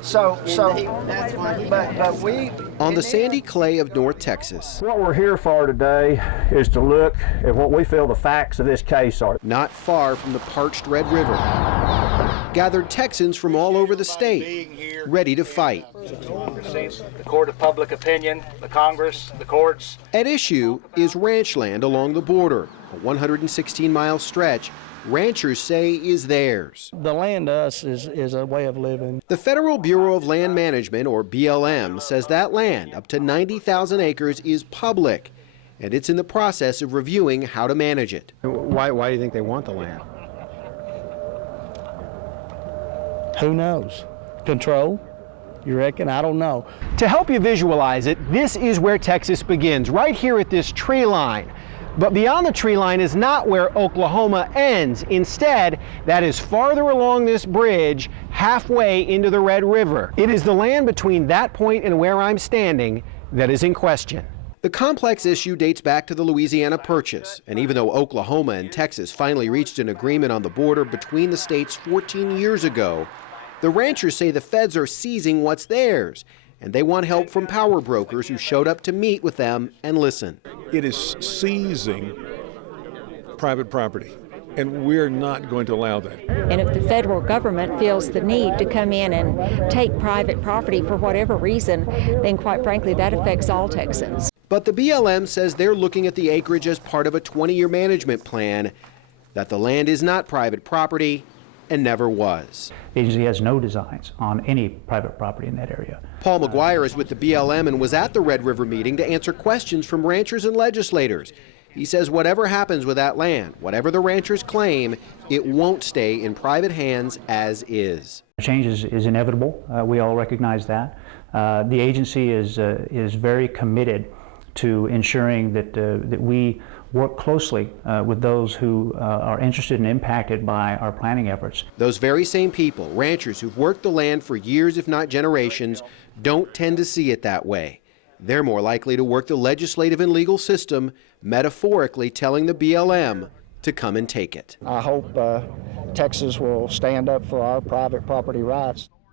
On the sandy clay of North Texas. What we're here for today is to look at what we feel the facts of this case are. Not far from the parched Red River, gathered Texans from all over the state, ready to fight. The court of public opinion, the Congress, the courts. At issue is ranch land along the border, a 116-mile stretch ranchers say is theirs. The land to us is a way of living. The Federal Bureau of Land Management, or BLM, says that land, up to 90,000 acres, is public, and it's in the process of reviewing how to manage it. Why do you think they want the land? Who knows? Control? You reckon? I don't know. To help you visualize it, this is where Texas begins, right here at this tree line. But beyond the tree line is not where Oklahoma ends. Instead, that is farther along this bridge, halfway into the Red River. It is the land between that point and where I'm standing that is in question. The complex issue dates back to the Louisiana Purchase, and even though Oklahoma and Texas finally reached an agreement on the border between the states 14 years ago, the ranchers say the feds are seizing what's theirs, and they want help from power brokers who showed up to meet with them and listen. It is seizing private property, and we're not going to allow that. And if the federal government feels the need to come in and take private property for whatever reason, then quite frankly, that affects all Texans. But the BLM says they're looking at the acreage as part of a 20-year management plan, that the land is not private property and never was. The agency has no designs on any private property in that area. Paul McGuire is with the BLM and was at the Red River meeting to answer questions from ranchers and legislators. He says whatever happens with that land, whatever the ranchers claim, it won't stay in private hands as is. Change is inevitable. We all recognize that. The agency is very committed to ensuring that we work closely with those who are interested and impacted by our planning efforts. Those very same people, ranchers who've worked the land for years, if not generations, don't tend to see it that way. They're more likely to work the legislative and legal system, metaphorically telling the BLM to come and take it. I hope Texas will stand up for our private property rights.